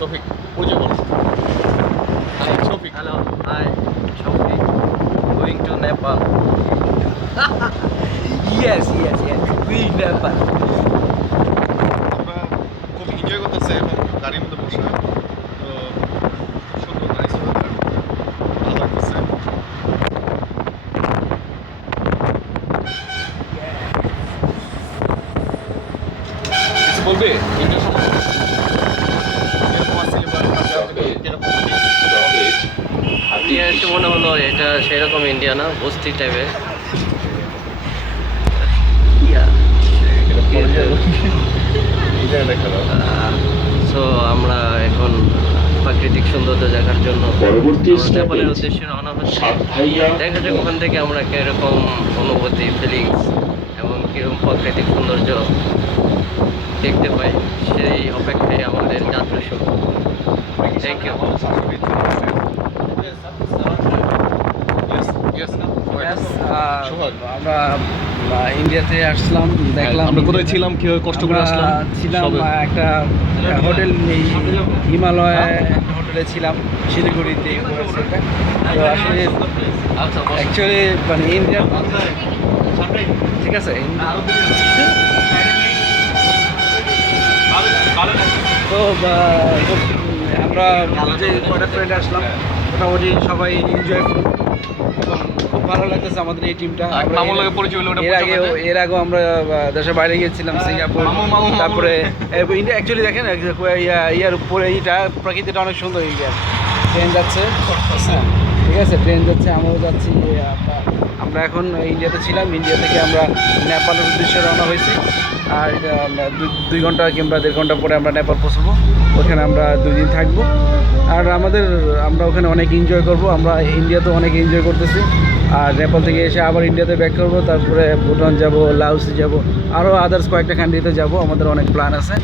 শফিক পরিচয় বলো। Shafiq hello hi Shafiq going to Nepal yes going Nepal আমরা খুব এনজয় করতেছি এখন গাড়ির মধ্যে বসে। তো সুন্দর নাইস ওয়েদার, ভালো লাগতেছে। কিছু বলবে ইন্ডিয়া সম্পর্কে? কিরকম আসছিল বা কিরকম ইন্ডিয়া এসে মনে হলো এটা সেরকম ইন্ডিয়া না, বস্তি টাইপের। সো আমরা এখন প্রাকৃতিক সৌন্দর্য দেখার জন্য নেপালের উদ্দেশ্যে রওনা হচ্ছে। দেখা যাক ওখান থেকে আমরা কিরকম অনুভূতি, ফিলিংস এবং কিরকম প্রাকৃতিক সৌন্দর্য দেখতে পাই, সেই অপেক্ষায় আমাদের যাত্রা শুরু। Thank you. আমরা ইন্ডিয়াতে আসলাম, দেখলাম আমরা কোথায় ছিলাম, কিভাবে কষ্ট করে আসলাম ছিলাম সবে। একটা হোটেল, এই হিমালয় একটা হোটেলে ছিলাম শিলিগুড়িতে। তো আসলে অ্যাকচুয়ালি মানে ইন্ডিয়ার, ঠিক আছে, তো আমরা যে কয়টা ফ্রেন্ড আসলাম মোটামুটি সবাই এনজয় করব এবং খুব ভালো লাগতেছে আমাদের এই টিমটা। মামুর লগে পরিচয় হলো, ওটা এর আগেও আমরা দেশের বাইরে গিয়েছিলাম, সিঙ্গাপুর, তারপরে ইন্ডিয়া। অ্যাকচুয়ালি দেখেন ইয়ার উপরে এইটা প্রকৃতিটা অনেক সুন্দর। ইন্ডিয়ার ট্রেন যাচ্ছে, হ্যাঁ ঠিক আছে, ট্রেন যাচ্ছে, আমরাও যাচ্ছি। আমরা এখন ইন্ডিয়াতে ছিলাম, ইন্ডিয়া থেকে আমরা নেপালের উদ্দেশ্যে রওনা হয়েছি। আর 2 ঘন্টা কিংবা 1.5 ঘন্টা পরে আমরা নেপাল পৌঁছবো। ওখানে আমরা 2 দিন থাকবো। আর আমরা ওখানে অনেক এনজয় করব। আমরা ইন্ডিয়াতে অনেক এনজয় করতেছি। আর নেপাল থেকে এসে আবার ইন্ডিয়াতে ব্যাক করবো, তারপরে ভুটান যাব, লাওসে যাব, আরও আদার্স কয়েকটা কান্ট্রিতে যাব। আমাদের অনেক প্ল্যান আছে।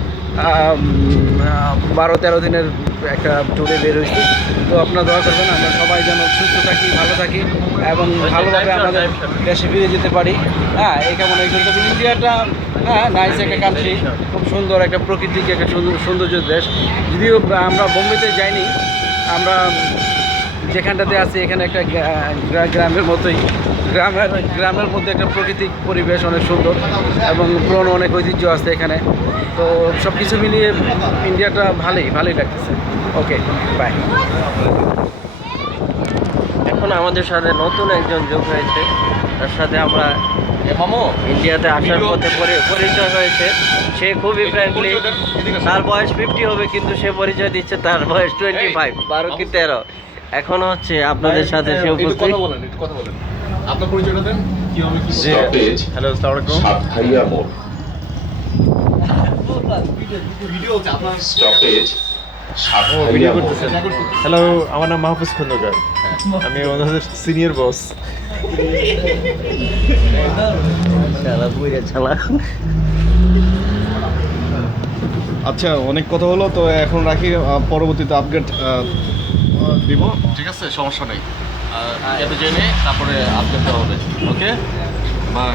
12-13 দিনের একটা ট্যুরে বের হয়েছি। তো আপনারা দোয়া করবেন আমরা সবাই যেন সুস্থ থাকি, ভালো থাকি এবং ভালোভাবে আমাদের দেশে ফিরে যেতে পারি। হ্যাঁ, এই কেমন এই কিন্তু ইন্ডিয়াটা, হ্যাঁ নাইস একটা কান্ট্রি, খুব সুন্দর একটা প্রকৃতিক একটা সৌন্দর্য দেশ। যদিও আমরা বোম্বেতে যাইনি, আমরা যেখানটাতে আছি এখানে একটা গ্রামের মতোই, গ্রামের মধ্যে একটা প্রাকৃতিক পরিবেশ অনেক সুন্দর এবং পুরনো অনেক ঐতিহ্য আছে এখানে। তো সব কিছু মিলিয়ে ইন্ডিয়াটা ভালোই লাগতেছে। ওকে, বাই। এখন আমাদের সাথে নতুন একজন যোগ হয়েছে, তার সাথে আমরা ইন্ডিয়াতে আসার পথে পরিচয় হয়েছে। সে খুবই ফ্রেন্ডলি, তার বয়স 50 হবে কিন্তু সে পরিচয় দিচ্ছে তার বয়স 25, 12 কি 13। এখন হচ্ছে আপনাদের সাথে সে উপস্থিত। কথা বলেন। আপনার পরিচয়টা দেন, কিভাবে কি স্টপেজ হ্যালো, আসসালামু আলাইকুম। সাতখাইয়া মোড়। ভিডিও হচ্ছে আপনার স্টপেজ সাতখাইয়া মোড়। হ্যালো, আমার নাম মাহফুজ খন্দকার, আমি ওনাদের সিনিয়র বস। আচ্ছা, অনেক কথা হলো, তো এখন রাখি। পরবর্তীতে আপডেট দিব, ঠিক আছে, সমস্যা নেই। এতে জেনে তারপরে আপডেট দেওয়া হবে। ওকে, বাই।